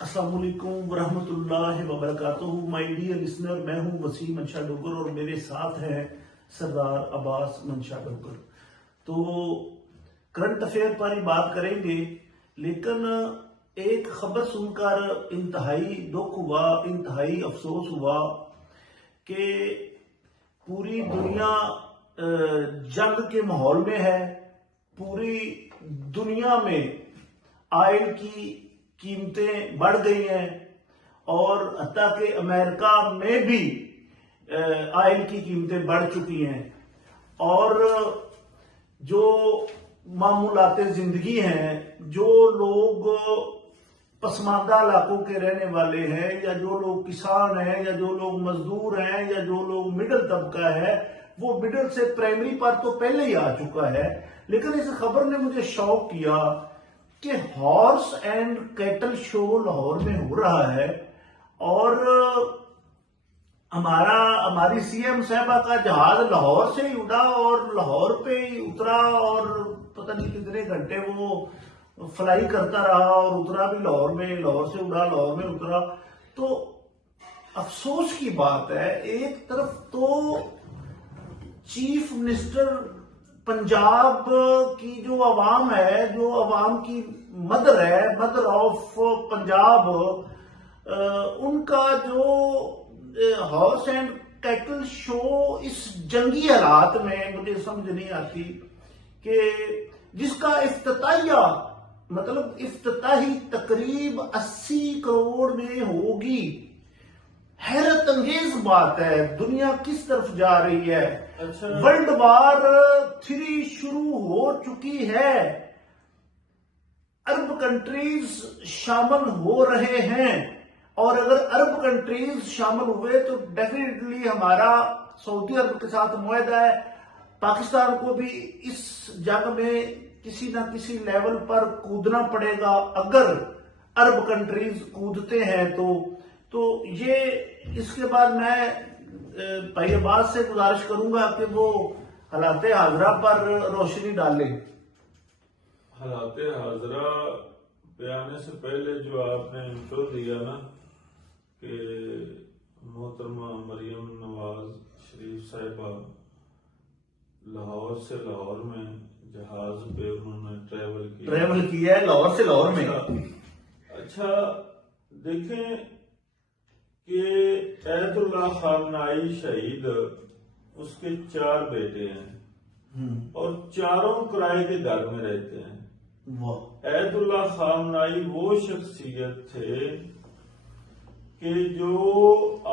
السلام علیکم ورحمۃ اللہ وبرکاتہ. مائی ڈیئر لسنر، میں ہوں وسیم منشا ڈوگر اور میرے ساتھ ہیں سردار عباس منشا ڈوگر. تو کرنٹ افیئر پر ہی بات کریں گے، لیکن ایک خبر سن کر انتہائی دکھ ہوا، انتہائی افسوس ہوا کہ پوری دنیا جنگ کے ماحول میں ہے. پوری دنیا میں آئل کی قیمتیں بڑھ گئی ہیں اور حتیٰ کہ امریکہ میں بھی آئل کی قیمتیں بڑھ چکی ہیں. اور جو معمولات زندگی ہیں، جو لوگ پسماندہ علاقوں کے رہنے والے ہیں، یا جو لوگ کسان ہیں، یا جو لوگ مزدور ہیں، یا جو لوگ مڈل طبقہ ہے، وہ مڈل سے پرائمری پر تو پہلے ہی آ چکا ہے. لیکن اس خبر نے مجھے شوق کیا کہ ہارس اینڈ کیٹل شو لاہور میں ہو رہا ہے، اور ہماری سی ایم صاحبہ کا جہاز لاہور سے ہی اڑا اور لاہور پہ ہی اترا، اور پتہ نہیں کتنے گھنٹے وہ فلائی کرتا رہا اور اترا بھی لاہور میں، لاہور سے اڑا لاہور میں اترا. تو افسوس کی بات ہے، ایک طرف تو چیف منسٹر پنجاب کی جو عوام ہے، جو عوام کی مدر ہے، مدر آف پنجاب، ان کا جو ہارس اینڈ کیٹل شو اس جنگی حالات میں مجھے سمجھ نہیں آتی کہ جس کا افتتاحیہ مطلب افتتاحی تقریب 80 کروڑ میں ہوگی. حیرت انگیز بات ہے، دنیا کس طرف جا رہی ہے. ورلڈ وار 3 شروع ہو چکی ہے، عرب کنٹریز شامل ہو رہے ہیں، اور اگر عرب کنٹریز شامل ہوئے تو ڈیفینیٹلی ہمارا سعودی عرب کے ساتھ معاہدہ ہے. پاکستان کو بھی اس جنگ میں کسی نہ کسی لیول پر کودنا پڑے گا. اگر عرب کنٹریز کودتے ہیں تو یہ اس کے بعد میں بھائی عباس سے گزارش کروں گا کہ وہ حالات حاضرہ پر روشنی ڈالیں. حالات حاضرہ پہ آنے سے پہلے جو آپ نے انٹرو دیا نا کہ محترمہ مریم نواز شریف صاحبہ لاہور سے لاہور میں جہاز پہ انہوں نے ٹریول کیا ہے لاہور سے لاہور میں. اچھا دیکھیں کہ ایت اللہ خامنائی شہید، اس کے 4 بیٹے ہیں اور چاروں کرائے کے گھر میں رہتے ہیں. ایت اللہ خامنائی وہ شخصیت تھے کہ جو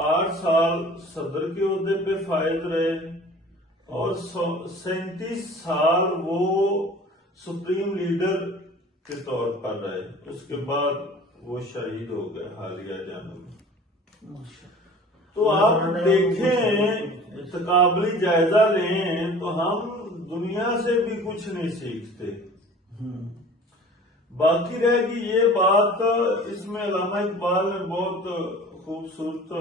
8 سال صدر کے عہدے پہ فائز رہے اور 37 سال وہ سپریم لیڈر کے طور پر رہے. اس کے بعد وہ شہید ہو گئے حالیہ جنگ میں. تو آپ دیکھیں، تقابلی جائزہ لیں تو ہم دنیا سے بھی کچھ نہیں سیکھتے. باقی رہے گی یہ بات، اس میں علامہ اقبال نے بہت خوبصورت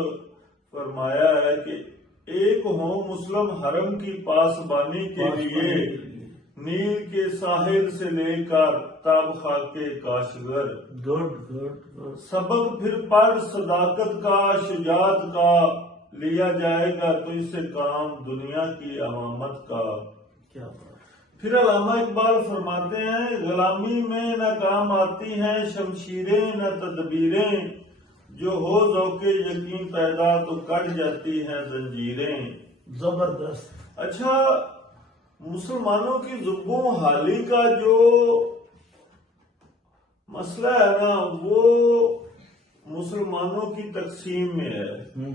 فرمایا ہے کہ ایک ہو مسلم حرم کی پاسبانی کے لیے، نیل کے ساحل سے لے کر تاب خاک کاشغر. سبق پھر پڑھ صداقت کا، شجاعت کا، لیا جائے گا تو اس سے کام دنیا کی امامت کا. کیا بات. پھر علامہ اقبال فرماتے ہیں، غلامی میں نہ کام آتی ہیں شمشیریں نہ تدبیریں، جو ہو ذوق یقین پیدا تو کٹ جاتی ہیں زنجیریں. زبردست. اچھا، مسلمانوں کی ضربوں حالی کا جو مسئلہ ہے نا، وہ مسلمانوں کی تقسیم میں ہے.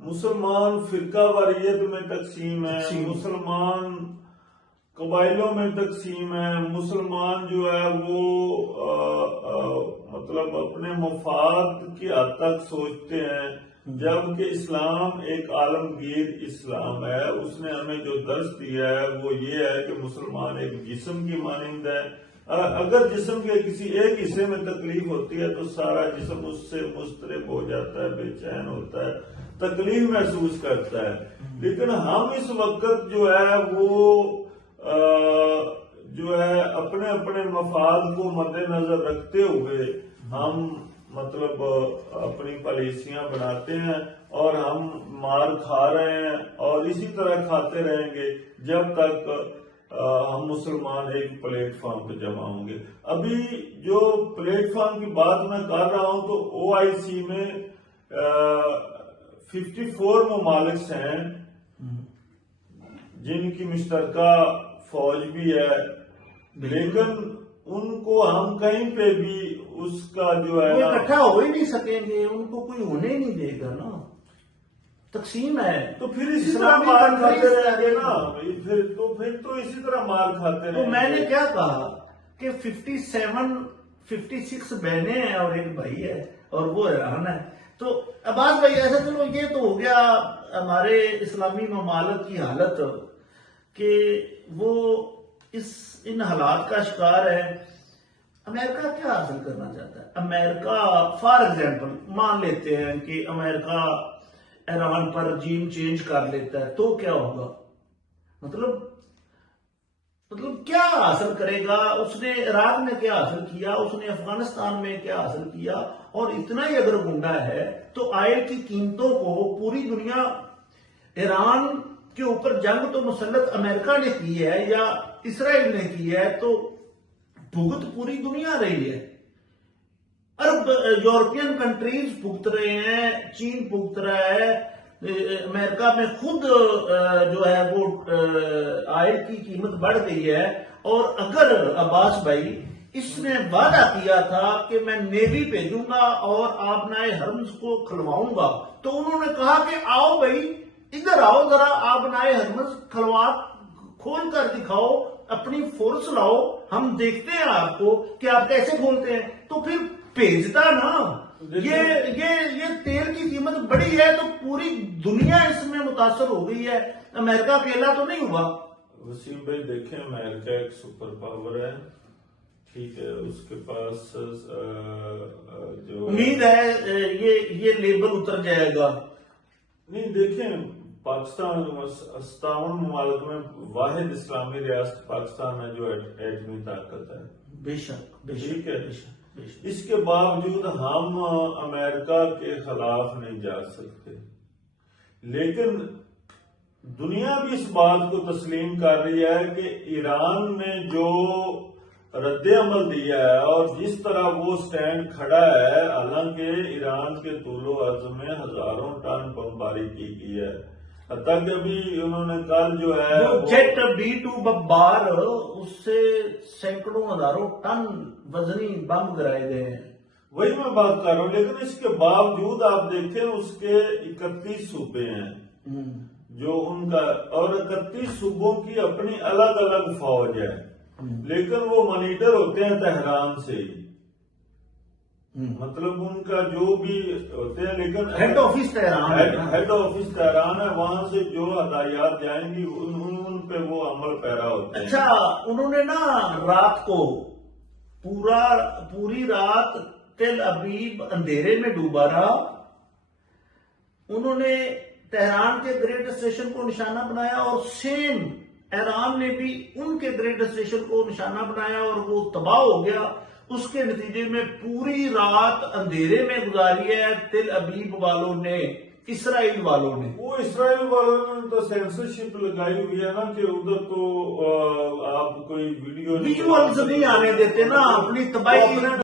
مسلمان فرقہ واریت میں تقسیم ہے، مسلمان قبائلوں میں تقسیم ہے. مسلمان جو ہے وہ مطلب اپنے مفاد کی حد تک سوچتے ہیں، جبکہ اسلام ایک عالمگیر اسلام ہے. اس نے ہمیں جو درس دیا ہے وہ یہ ہے کہ مسلمان ایک جسم کی مانند ہے. اگر جسم کے کسی ایک حصے میں تکلیف ہوتی ہے تو سارا جسم اس سے مضطرب ہو جاتا ہے، بے چین ہوتا ہے، تکلیف محسوس کرتا ہے. لیکن ہم اس وقت جو ہے وہ جو ہے اپنے اپنے مفاد کو مد نظر رکھتے ہوئے ہم مطلب اپنی پالیسیاں بناتے ہیں اور ہم مار کھا رہے ہیں اور اسی طرح کھاتے رہیں گے جب تک ہم مسلمان ایک پلیٹ فارم پہ جمع ہوں گے. ابھی جو پلیٹ فارم کی بات میں کر رہا ہوں تو OIC میں 54 ممالک ہیں جن کی مشترکہ فوج بھی ہے، لیکن ان کو ہم کہیں پہ بھی اس کا جو ہے اکٹھا ہو ہی نہیں سکیں گے، ان کو کوئی ہونے نہیں دے گا نا، تقسیم ہے. تو پھر اسی طرح مار کھاتے رہیں گے نا، پھر تو اسی طرح مار کھاتے رہیں گے. تو میں نے کیا کہا کہ 56 بہنیں ہیں اور ایک بھائی ہے اور وہ ایران ہے. تو عباس بھائی ایسا چلو یہ تو ہو گیا ہمارے اسلامی ممالک کی حالت کہ وہ ان حالات کا شکار ہے. امریکہ کیا حاصل کرنا چاہتا ہے؟ امریکہ فار ایگزامپل مان لیتے ہیں کہ امریکہ ایران پر رجیم چینج کر لیتا ہے تو کیا ہوگا؟ مطلب کیا حاصل کرے گا؟ اس نے عراق میں کیا حاصل کیا، اس نے افغانستان میں کیا حاصل کیا؟ اور اتنا ہی اگر گنڈا ہے تو آئل کی قیمتوں کو پوری دنیا، ایران کے اوپر جنگ تو مسلط امریکہ نے کی ہے یا اسرائیل نے کی ہے، تو بھگت پوری دنیا رہی ہے. عرب یورپین کنٹریز بھگت رہے ہیں، چین بھگت رہا ہے، امریکہ میں خود جو ہے وہ آئل کی قیمت بڑھ گئی ہے. اور اگر عباس بھائی اس نے وعدہ کیا تھا کہ میں نیوی بھیجوں گا اور آبنائے حرمز کو کھلواؤں گا، تو انہوں نے کہا کہ آؤ بھائی ادھر آؤ، ذرا آبنائے حرمز کھول کر دکھاؤ، اپنی فورس لاؤ، ہم دیکھتے ہیں آپ کو کہ آپ کیسے کھولتے ہیں. تو پھر بھیجتا نا. یہ تیل کی قیمت بڑی ہے تو پوری دنیا اس میں متاثر ہو گئی ہے، امریکہ اکیلا تو نہیں ہوا. وسیم بھائی دیکھیں، امریکہ ایک سپر پاور ہے، ٹھیک ہے، اس کے پاس جو امید ہے یہ لیبل اتر جائے گا. نہیں دیکھیں، پاکستان 57 ممالک میں واحد اسلامی ریاست پاکستان ہے جو ایٹمی طاقت ہے. بے شک ٹھیک ہے، اس کے باوجود ہم امریکہ کے خلاف نہیں جا سکتے. لیکن دنیا بھی اس بات کو تسلیم کر رہی ہے کہ ایران نے جو رد عمل دیا ہے اور جس طرح وہ سٹینڈ کھڑا ہے، حالانکہ ایران کے طول و عرض میں ہزاروں ٹن بمباری کی گئی ہے. حتیٰ کہ ابھی انہوں نے کل جو ہے جیٹ B-2 بمبار، اس سے سینکڑوں ہزاروں ٹن وزنی بم گرائے گئے ہیں. وہی میں بات کر رہا ہوں. لیکن اس کے باوجود آپ دیکھیں اس کے 31 صوبے ہیں جو ان کا، اور 31 صوبوں کی اپنی الگ الگ فوج ہے، لیکن وہ مانیٹر ہوتے ہیں تہران سے ہی. مطلب ان کا جو بھی ہوتے ہیں، لیکن ہیڈ آفس تہران ہے، وہاں سے جو ہدایات جائیں گی ان پہ وہ عمل پیرا ہوتے ہیں. اچھا، انہوں نے نا رات کو پوری رات تل ابیب اندھیرے میں ڈوبا رہا. انہوں نے تہران کے گریڈ اسٹیشن کو نشانہ بنایا اور سیم ایران نے بھی ان کے گریڈ اسٹیشن کو نشانہ بنایا اور وہ تباہ ہو گیا. اس کے نتیجے میں پوری رات اندھیرے میں گزاری ہے تل ابیب والوں نے، اسرائیل والوں نے. وہ اسرائیل والوں نے تو سینسرشپ لگائی ہوئی ہے نا کہ ادھر تو آپ کوئی ویژولز نہیں آنے دیتے نا، اپنی تباہی دنیا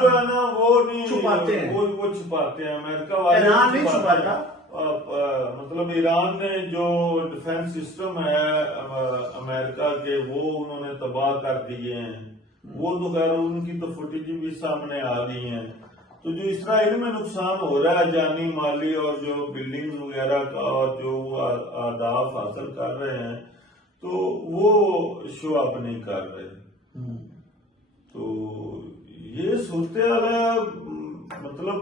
جو ہے نا وہ نہیں چھپاتے ہیں، وہ چھپاتے ہیں. امریکہ والے ایران نہیں چھپاتا. مطلب ایران نے جو ڈیفنس سسٹم ہے امریکہ کے وہ انہوں نے تباہ کر دیے ہیں. وہ تو خیر ان کی تو فوٹیج بھی سامنے آ گئی ہیں. تو جو اسرائیل میں نقصان ہو رہا ہے جانی مالی اور جو بلڈنگ وغیرہ کا اور جو اہداف حاصل کر رہے ہیں تو وہ شو اپ نہیں کر رہے. تو یہ صورتحال ہے. مطلب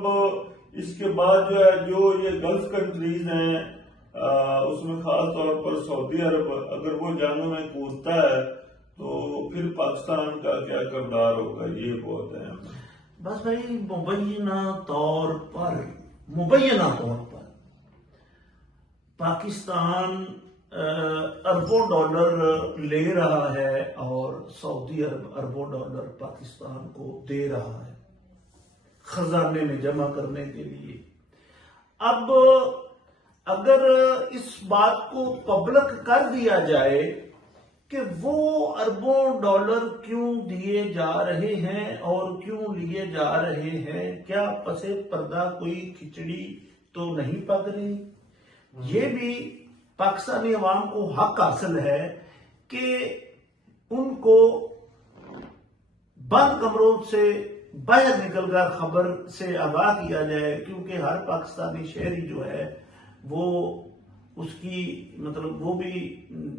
اس کے بعد جو ہے جو یہ گلف کنٹریز ہیں اس میں خاص طور پر سعودی عرب اگر وہ جنگ میں کودتا ہے تو پھر پاکستان کا کیا کردار ہوگا، یہ بہت اہم ہے. بس بھائی مبینہ طور پر پاکستان اربوں ڈالر لے رہا ہے اور سعودی عرب اربوں ڈالر پاکستان کو دے رہا ہے. خزانے میں جمع کرنے کے لیے۔ اب اگر اس بات کو پبلک کر دیا جائے کہ وہ اربوں ڈالر کیوں دیے جا رہے ہیں اور کیوں لیے جا رہے ہیں، کیا پس پردہ کوئی کھچڑی تو نہیں پک رہی؟ یہ بھی پاکستانی عوام کو حق حاصل ہے کہ ان کو بند کمروں سے باہر نکل کر خبر سے آگاہ کیا جائے، کیونکہ ہر پاکستانی شہری جو ہے وہ اس کی مطلب وہ بھی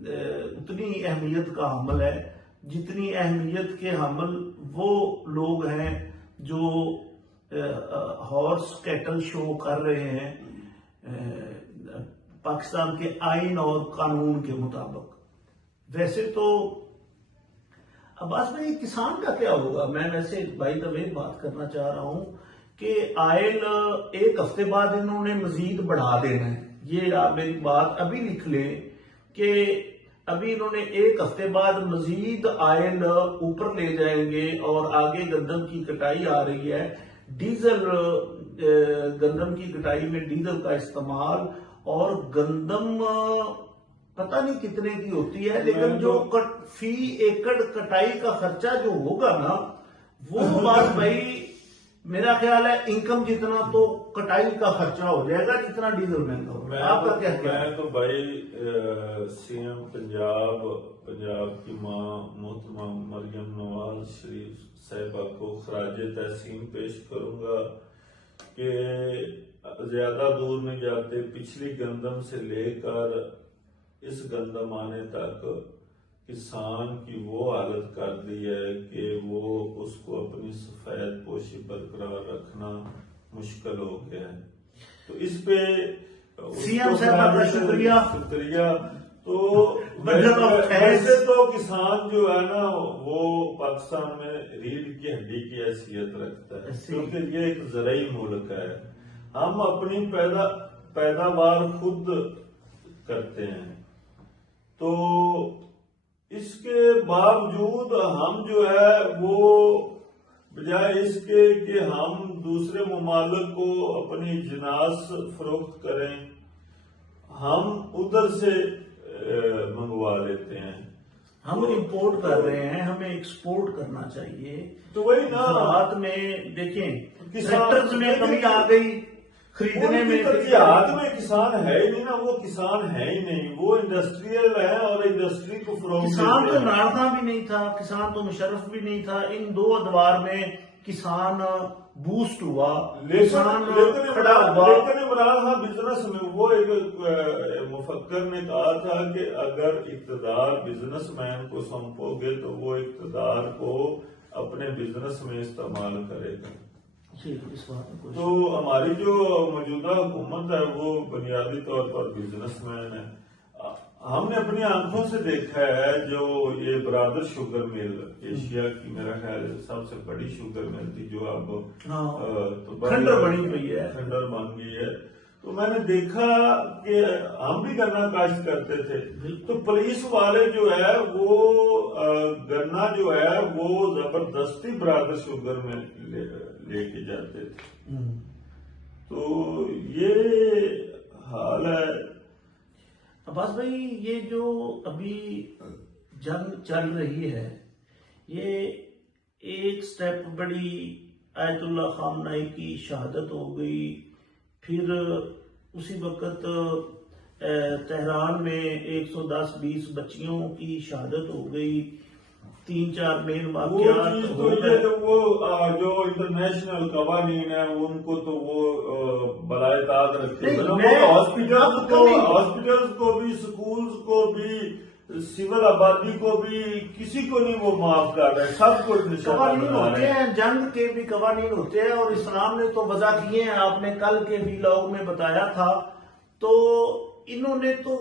اتنی اہمیت کا حامل ہے جتنی اہمیت کے حامل وہ لوگ ہیں جو ہارس کیٹل شو کر رہے ہیں پاکستان کے آئین اور قانون کے مطابق۔ ویسے تو عباس بھائی کسان کا کیا ہوگا؟ میں ویسے بائی دا وے بات کرنا چاہ رہا ہوں کہ آئل ایک ہفتے بعد انہوں نے مزید بڑھا دینا ہے، یہ آپ میری بات ابھی لکھ لیں کہ ابھی انہوں نے ایک ہفتے بعد مزید آئل اوپر لے جائیں گے اور آگے گندم کی کٹائی آ رہی ہے، ڈیزل گندم کی کٹائی میں ڈیزل کا استعمال، اور گندم پتہ نہیں کتنے کی ہوتی ہے، لیکن جو فی ایکڑ کٹائی کا خرچہ جو ہوگا نا وہ بات بھائی میرا خیال ہے انکم جتنا تو کٹائی کا خرچہ ہو جائے گا جتنا ڈیزل مہنگا ہوگا۔ آپ کا کیا خیال ہے؟ میں تو بھائی سی ایم پنجاب کی ماں محترمہ مریم نواز شریف صاحبہ کو خراج تحسین پیش کروں گا کہ زیادہ دور نہیں جاتے، پچھلی گندم سے لے کر اس گندم آنے تک کسان کی وہ حالت کر دی ہے کہ وہ اس کو اپنی سفید پوشی برقرار رکھنا مشکل ہو گیا ہے۔ تو اس پہ سی ایم صاحب کا شکریہ۔ تو ویسے تو کسان جو ہے نا وہ پاکستان میں ریڑھ کی ہڈی کی حیثیت رکھتا ہے، کیونکہ یہ ایک زرعی ملک ہے، ہم اپنی پیداوار خود کرتے ہیں، تو اس کے باوجود ہم جو ہے وہ بجائے اس کے کہ ہم دوسرے ممالک کو اپنی جناس فروخت کریں، ہم ادھر سے منگوا لیتے ہیں، ہم امپورٹ کر رہے ہیں، ہمیں ایکسپورٹ کرنا چاہیے۔ تو وہی نا زراعت میں دیکھیں ٹریکٹرز میں کمی آ گئی، خریدنے میں ترجیحات میں کسان ہے ہی نہیں نا، وہ کسان ہے ہی نہیں، وہ انڈسٹریل ہے اور انڈسٹری کو فروغ کسان تو نارتھا بھی نہیں تھا، کسان تو مشرف بھی نہیں تھا، ان دو ادوار میں کسان بوسٹ ہوا، کسان کھڑا ہوا۔ لیکن عمران خان بزنس میں وہ ایک مفکر نے کہا تھا کہ اگر اقتدار بزنس مین کو سونپو گے تو وہ اقتدار کو اپنے بزنس میں استعمال کرے گا۔ تو ہماری جو موجودہ حکومت ہے وہ بنیادی طور پر بزنس مین ہے۔ ہم نے اپنی آنکھوں سے دیکھا ہے جو یہ برادر شوگر مل ایشیا کی میرا خیال سب سے بڑی شوگر مل تھی جو اب کھنڈر بنی ہوئی ہے، کھنڈر بن گئی ہے، تو میں نے دیکھا کہ ہم بھی گنا کاشت کرتے تھے، تو پولیس والے جو ہے وہ گنا جو ہے وہ زبردستی برادر شوگر میں لے کے جاتے تھے، تو یہ حال ہے۔ عباس بھائی یہ جو ابھی جنگ چل رہی ہے یہ ایک سٹیپ بڑی آیت اللہ خامنائی کی شہادت ہو گئی، پھر اسی وقت تہران میں 110-120 بچیوں کی شہادت ہو گئی، 3-4 مین واقعات ہو گئے۔ وہ جو انٹرنیشنل قوانین ہیں ان کو تو وہ برائے تاج رکھتے ہیں، ہاسپٹلز کو بھی، سکولز کو بھی، سول آبادی کو بھی، کسی کو نہیں وہ معاف کر رہے، سب کچھ قوانین ہوتے ہیں، جنگ کے بھی قوانین ہوتے ہیں اور اسلام نے تو وضع کیے ہیں، آپ نے کل کے ویلاگ میں بتایا تھا۔ تو انہوں نے تو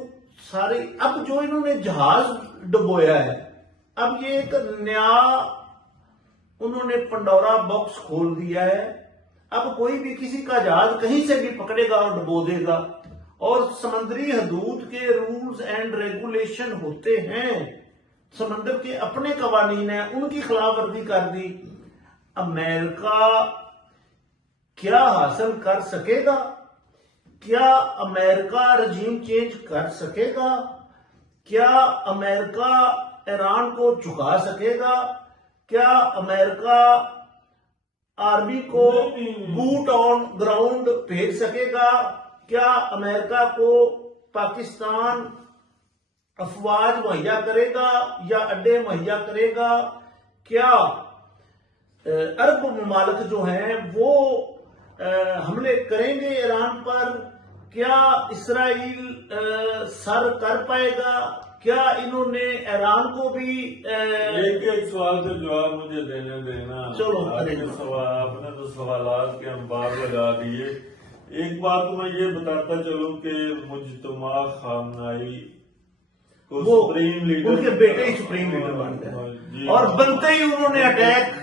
سارے اب جو انہوں نے جہاز ڈبویا ہے، اب یہ ایک نیا انہوں نے پنڈورا باکس کھول دیا ہے، اب کوئی بھی کسی کا جہاز کہیں سے بھی پکڑے گا اور ڈبو دے گا، اور سمندری حدود کے رولز اینڈ ریگولیشن ہوتے ہیں، سمندر کے اپنے قوانین ہیں، ان کی خلاف ورزی کر دی۔ امریکہ کیا حاصل کر سکے گا؟ کیا امریکہ رجیم چینج کر سکے گا؟ کیا امریکہ ایران کو جھکا سکے گا؟ کیا امریکہ آرمی کو بوٹ آن گراؤنڈ بھیج سکے گا؟ کیا امریکہ کو پاکستان افواج مہیا کرے گا یا اڈے مہیا کرے گا؟ کیا عرب ممالک جو ہیں وہ حملے کریں گے ایران پر؟ کیا اسرائیل سر کر پائے گا؟ کیا انہوں نے ایران کو بھی ایک سوال کا جواب مجھے دینے دینا. چلو آپ نے تو سوالات کے انبار لگا دیے. ایک بات میں یہ بتاتا چلوں کہ مجتمع خامنائی کو وہ سپریم لیڈر ان کے بیٹے ہی سپریم لیڈر بن گئے اور بنتے ہی انہوں نے اٹیک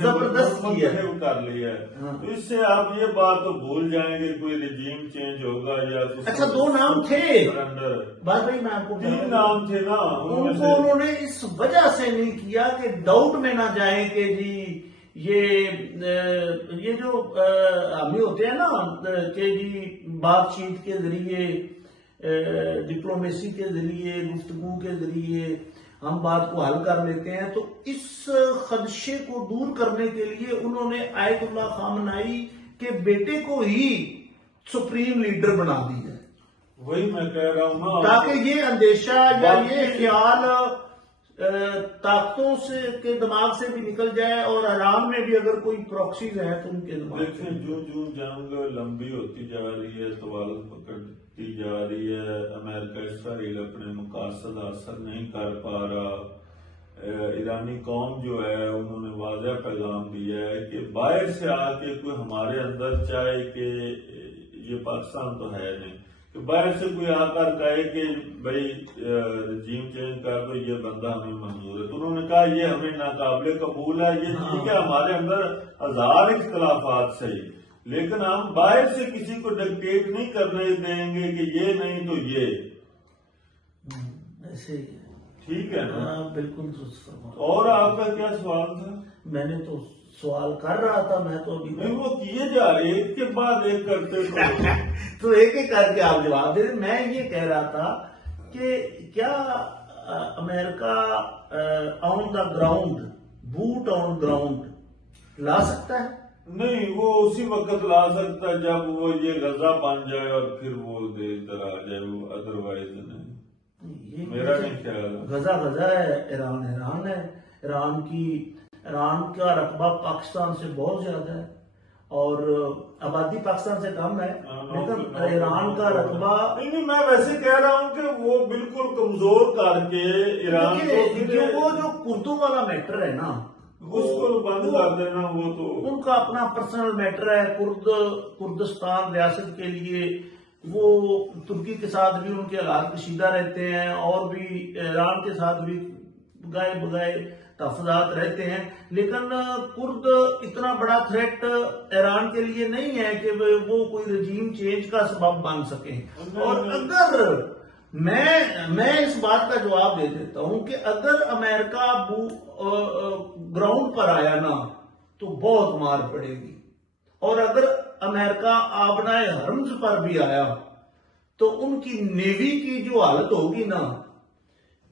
زبردست کیا منتخب کر لیا ہے. تو اس سے آپ یہ بات تو بھول جائیں گے کوئی رجیم چینج ہوگا یا اچھا 2 نام تھے بات بھائی میں آپ کو 3 نام تھے نا. ان کو انہوں نے اس وجہ سے نہیں کیا کہ ڈاؤٹ میں نہ جائیں کہ جی یہ جو حامی ہوتے ہیں نا کہ جی بات چیت کے ذریعے ڈپلومیسی کے ذریعے گفتگو کے ذریعے ہم بات کو حل کر لیتے ہیں. تو اس خدشے کو دور کرنے کے لیے انہوں نے آیت اللہ خامنائی کے بیٹے کو ہی سپریم لیڈر بنا دیا ہے. وہی میں کہہ رہا ہوں نا تاکہ یہ اندیشہ یا یہ خیال طاقتوں سے کے دماغ سے بھی نکل جائے اور ایران میں بھی اگر کوئی پروکسیز ہیں تو ان کے دماغ سے. دیکھیں جو جنگ لمبی ہوتی جا رہی ہے طوالت پکڑتی جا رہی ہے. امریکہ اسرائیل اپنے مقاصد حاصل نہیں کر پا رہا. ایرانی قوم جو ہے انہوں نے واضح پیغام دیا ہے کہ باہر سے آ کے کوئی ہمارے اندر چاہے کہ یہ پاکستان تو ہے نہیں کہ باہر سے کوئی آ کر کہے کہ بھائی رجیم چینج کر دو یہ بندہ ہمیں منظور ہے. تو انہوں نے کہا یہ ہمیں ناقابل قبول ہے. یہ ٹھیک ہے ہمارے اندر 1000 اختلافات صحیح لیکن ہم باہر سے کسی کو ڈکٹیٹ نہیں کرنے دیں گے کہ یہ نہیں تو یہ ایسے ہی ٹھیک ہے نا. بالکل درست فرمایا. اور آپ کا کیا سوال تھا؟ میں نے تو سوال کر رہا تھا میں تو ابھی نہیں وہ کیے جا رہے ایک کے بعد ایک کرتے تو ایک ایک کر کے آپ جواب دے. میں یہ کہہ رہا تھا کہ کیا امریکہ on the ground boot on ground لا سکتا ہے؟ نہیں وہ اسی وقت لا سکتا ہے جب وہ یہ غزہ بن جائے اور پھر وہ ادھر آ جائے. وہ ادروائز نہیں میرا نہیں خیال. غزہ ہے ایران ہے. ایران کا رقبہ پاکستان سے بہت زیادہ ہے اور آبادی پاکستان سے کم ہے لیکن ایران کا رقبہ نہیں میں ویسے کہہ رہا ہوں کہ وہ بالکل کمزور کر کے ایران کو وہ جو کردوں والا میٹر ہے نا اس کو بند کر دینا وہ تو ان کا اپنا پرسنل میٹر ہے. کردستان ریاست کے لیے وہ ترکی کے ساتھ بھی ان کے حالات کشیدہ رہتے ہیں اور بھی ایران کے ساتھ بھی گائے بگائے تحفظات رہتے ہیں لیکن کرد اتنا بڑا تھریٹ ایران کے لیے نہیں ہے کہ وہ کوئی رجیم چینج کا سبب بن سکیں. اور اگر میں اس بات کا جواب دے دیتا ہوں کہ اگر امریکہ گراؤنڈ پر آیا نا تو بہت مار پڑے گی اور اگر امریکہ آبنائے حرمز پر بھی آیا تو ان کی نیوی کی جو حالت ہوگی نا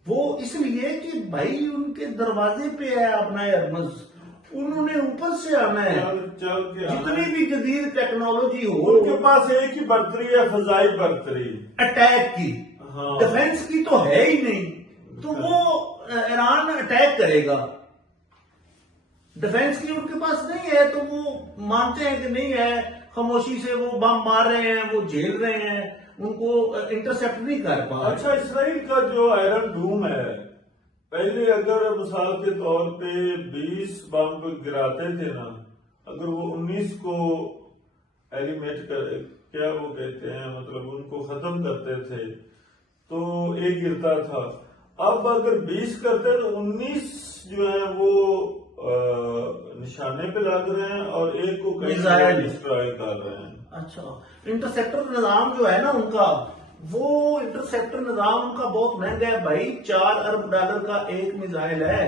وہ اس لیے کہ بھائی ان کے دروازے پہ ہے آبنائے حرمز. انہوں نے اوپر سے آنا ہے. جتنی بھی جدید ٹیکنالوجی ہو ان کے پاس ایک ہی برتری ہے فضائی برتری اٹیک کی. ڈیفنس کی تو ہے ہی نہیں تو وہ ایران اٹیک کرے گا. ڈیفنس کی ان کے پاس نہیں ہے تو وہ مانتے ہیں کہ نہیں ہے خاموشی سے وہ بم مار رہے ہیں وہ جھیل رہے ہیں ان کو انٹرسپٹ نہیں کر پا. اچھا اسرائیل کا جو آئرن ڈوم ہے پہلے اگر مثال کے طور پہ 20 بم گراتے تھے نا اگر وہ 19 کو ایلیمیٹ کیا وہ کہتے ہیں مطلب ان کو ختم کرتے تھے تو ایک گرتا تھا. اب اگر 20 کرتے تو 19 جو ہے وہ نشانے پہ لگ رہے ہیں اور ایک کو ڈسٹرائے کر رہے ہیں. اچھا انٹرسیپٹر نظام جو ہے نا ان کا وہ انٹرسیپٹر نظام ان کا بہت مہنگا ہے بھائی. $4 ارب کا ایک میزائل ہے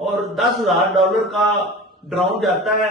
اور $10,000 کا ڈرون جاتا ہے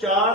$4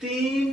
3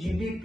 GDP,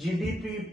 GDP,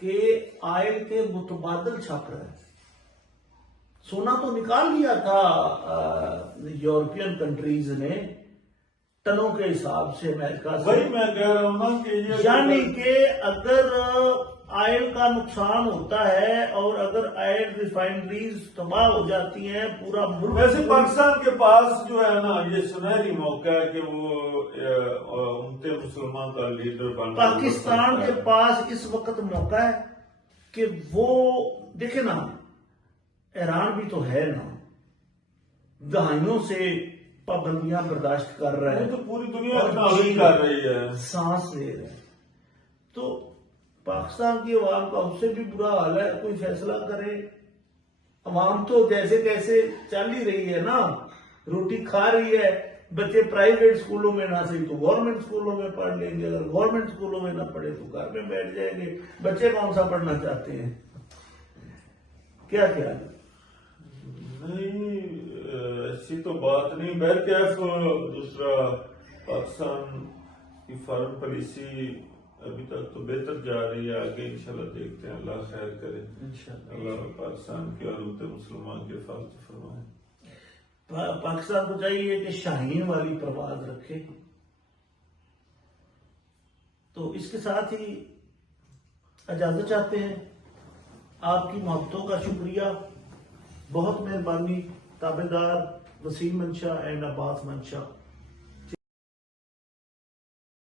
کہ آئل کے متبادل چھاپ رہا ہے. سونا تو نکال لیا تھا یورپین کنٹریز نے ٹنوں کے حساب سے امریکہ سے. وہی میں کہہ رہا ہوں نا کہ یہ یعنی کہ اگر آئل کا نقصان ہوتا ہے اور اگر آئل ریفائنریز تباہ ہو جاتی ہیں پورا ملک. ویسے پاکستان کے پاس جو ہے نا یہ سنہری موقع ہے کہ وہ امت مسلمان کا لیڈر بن پاکستان کے پاس اس وقت موقع ہے کہ وہ دیکھیں نا، ایران بھی تو ہے نا، دہائیوں سے پابندیاں برداشت کر رہا ہے، تو پوری دنیا اپنا کر رہی ہے، سانس لے رہا ہے. تو پاکستان کی عوام کا اس سے بھی برا حال ہے. کوئی فیصلہ کرے. عوام تو جیسے تیسے چل ہی رہی ہے نا، روٹی کھا رہی ہے. بچے پرائیویٹ سکولوں میں نہ صحیح تو گورنمنٹ سکولوں میں پڑھ لیں گے، اگر گورنمنٹ سکولوں میں نہ پڑھے تو گھر میں بیٹھ جائیں گے. بچے کون سا پڑھنا چاہتے ہیں؟ کیا خیال ہے؟ نہیں ایسی تو بات نہیں. بہرکیف دوسرا پاکستان کی فارن پالیسی ابھی تک تو بہتر جا رہی ہے. آگے انشاءاللہ دیکھتے ہیں، اللہ خیر کرے. اللہ پاکستان کی اور امت مسلمان کے حفاظت فرمائے. پاکستان کو چاہیے کہ شاہین والی پرواز رکھے. تو اس کے ساتھ ہی اجازت چاہتے ہیں. آپ کی محبتوں کا شکریہ، بہت مہربانی. تابعدار وسیم منشا اینڈ عباس منشا.